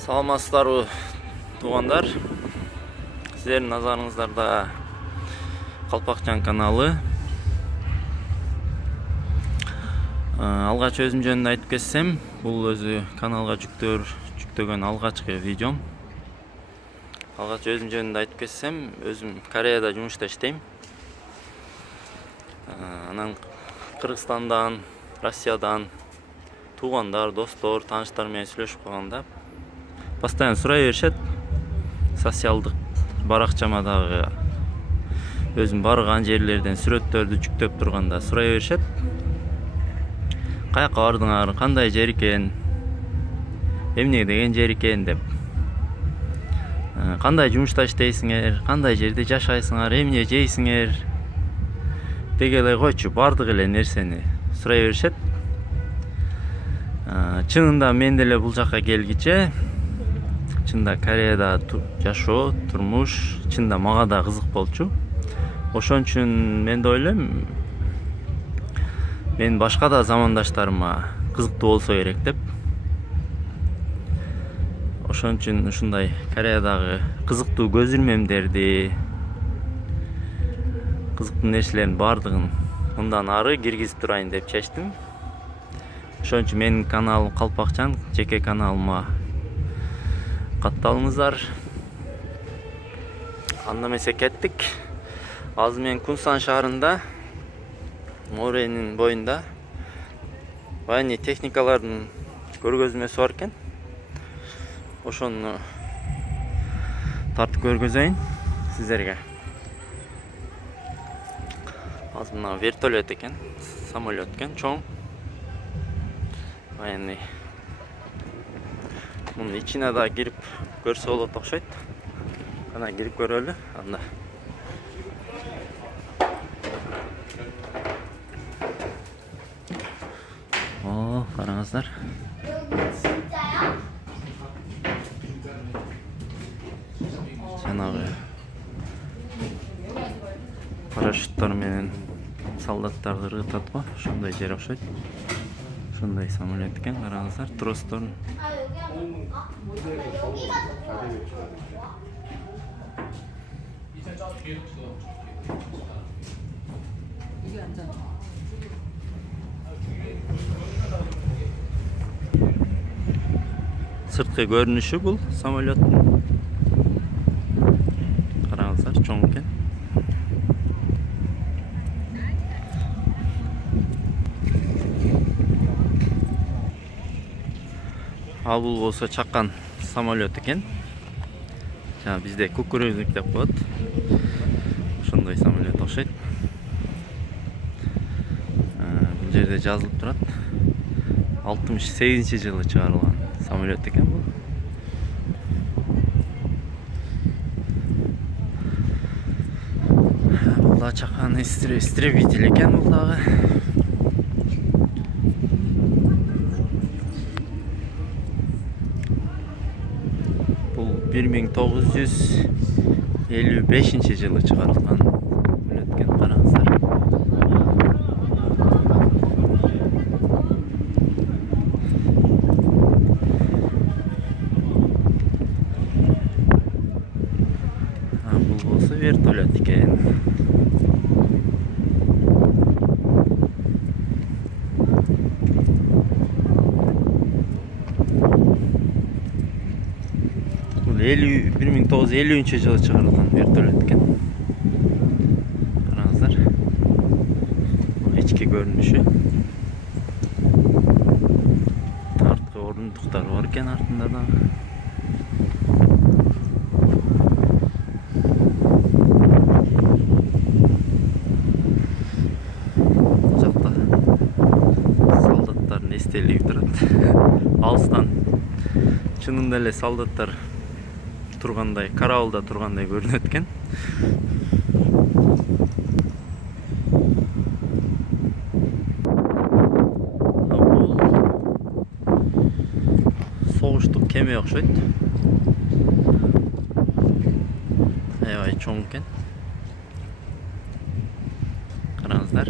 Саламатсыздарбы туугандар, сиздердин назарыңыздарда Калпакчан каналы. Алгач өзүм жөнүндө айтып кетсем, бул өзү каналга жүктөгөн алгачкы видеом. Алгач өзүм жөнүндө айтып кетсем, өзүм Кореяда жумушта иштейм. Анан Кыргызстандан, Россиядан туугандар, достор, тааныштар менен сүйлөшүп калганда постоянно сурай беришет. Социалдык баракчама дагы өзүм барган жерлерден сүрөттөрдү жүктөп турганда сурай беришет. Каяка бардыңар, кандай жер экен, эмне деген жер экен деп. Кандай жумушта иштейсиңер, кандай жерде жашайсыңар, эмне жейсиңер деге эле койчу, бардык эле нерсени сурай беришет. Чынында мен деле бул жака келгиче, чында Кореяда жашоо, турмуш чында мага да кызык болчу. Ошон үчүн мен да ойлойм, мен башка да замандаштарыма кызыктуу болсо керек деп. Ошон үчүн ушундай Кореядагы кызыктуу көз ирмемдерди, кызыктуу нерселердин бардыгын мындан ары киргизип турайын деп чечтим. Ошон үчүн менин каналым Калпакчан, жеке каналыма катталыңыздар. Анда эмесе кеттик. Азыр мен Кунсан шаарында, Моренин боюнда военный техникалардын көргөзмөсү бар экен. Ошону тартып көргөзөйүн сиздерге. Азыр мына вертолет экен, самолет экен, чоң. Военный. Мунун ичине да кирип көрсө болот окшойт. Кана кирип көрөлү анда. Караңыздар. Жанагы парашюттар менен солдаттарды ыргытат го, ошондой жер окшойт. Ошондой самолет экен, караңыздар, тростор. Сырткы көрүнүшү бул самолеттин. Караңыздар, чоң экен. Ал бул болсо чаккан самолет экен. Жана бизде кукурузник деп коет. Ошондой самолет окшойт. Бул жерде жазылып турат. 68-жылы чыгарылган самолет экен бул. Бул да чаккан истребитель экен бул дагы. Бул 1955-жылы чыгарылган самолет экен, караңыздар. Бул болсо вертолет экен. Бул 1950-жылы чыгарылган вертолет экен. Караңыздар. Ички көрүнүшү. Арткы орындуктар бар экен артында дагы. Эстелиги турат. Алыстан чынында эле солдаттар тургандай, караулда тургандай көрүнөт экен. Бул согуштук кеме окшойт. Аябай чоң экен. Караңыздар.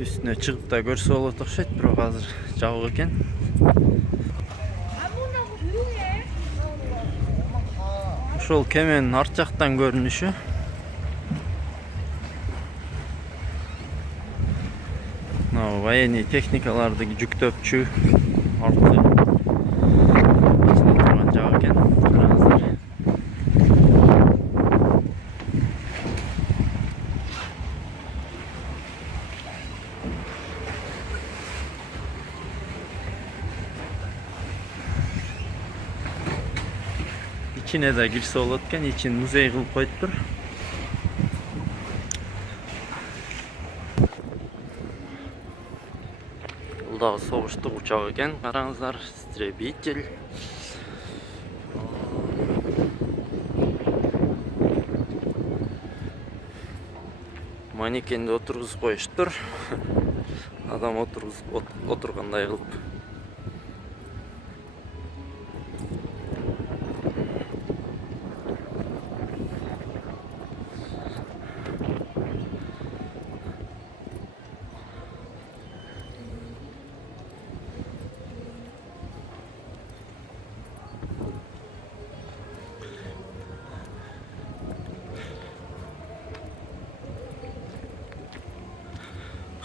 Üstüne çıkıp da görse болот окшойт, бирок азыр жабык экен. Ошол кеменин арт жактан көрүнүшү. Военный техникаларды жүктөпчү арты ичинде турган жак экен. Караңыздар. İçine de girse болот экен, için muzey кылып коюптур. Бул дагы согуштук учак экен, караңыздар, истребитель. Манекенди отургузуп коюштур. Адам отургандай кылып.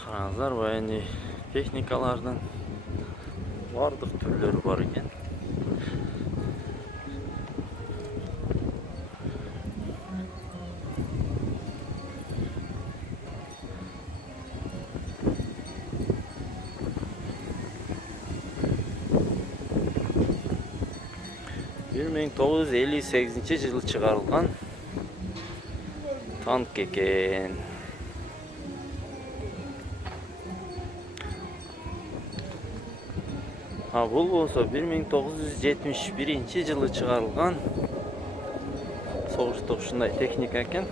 Караңыздар, военный техникалардын бардык түрлөрү бар экен. Bir 1958 жылы чыгарылган танк экен. Бул болсо 1971 жылы чыгарылган согуштук ушундай техника экен.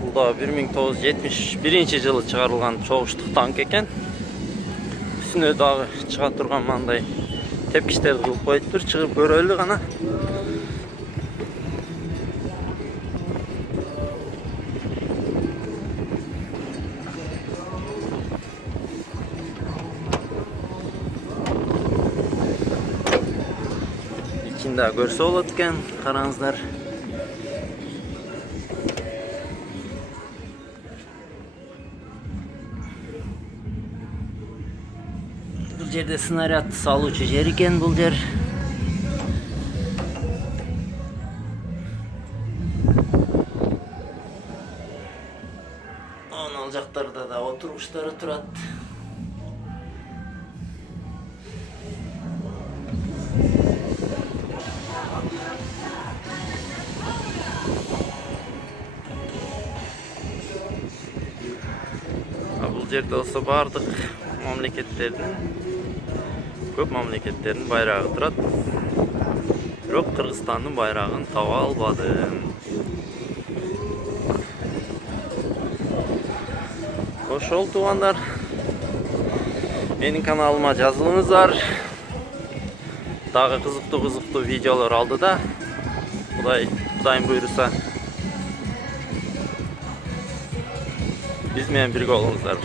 Бул да 1971 жылы чыгарылган чогуштук танк экен. Üstüne dağı çığa turgan mандай tepkiçler kılıp koyup çıkıp görölü gana. İçinde görse болот экен, караңыздар. Бұл жерде снаряд салуучу жер экен бул жер. Ал жактарда да отургучтары турат. Бул жерде болсо бардык көп мамлекеттердин байрагы турат. Бирок Кыргызстандын байрагын таба албадым. Ошол туугандар, менин каналыма жазылыңыздар. Дагы кызыктуу видеолор алдыда. Кудайым буйруса. Биз менен бирге болуңуздар.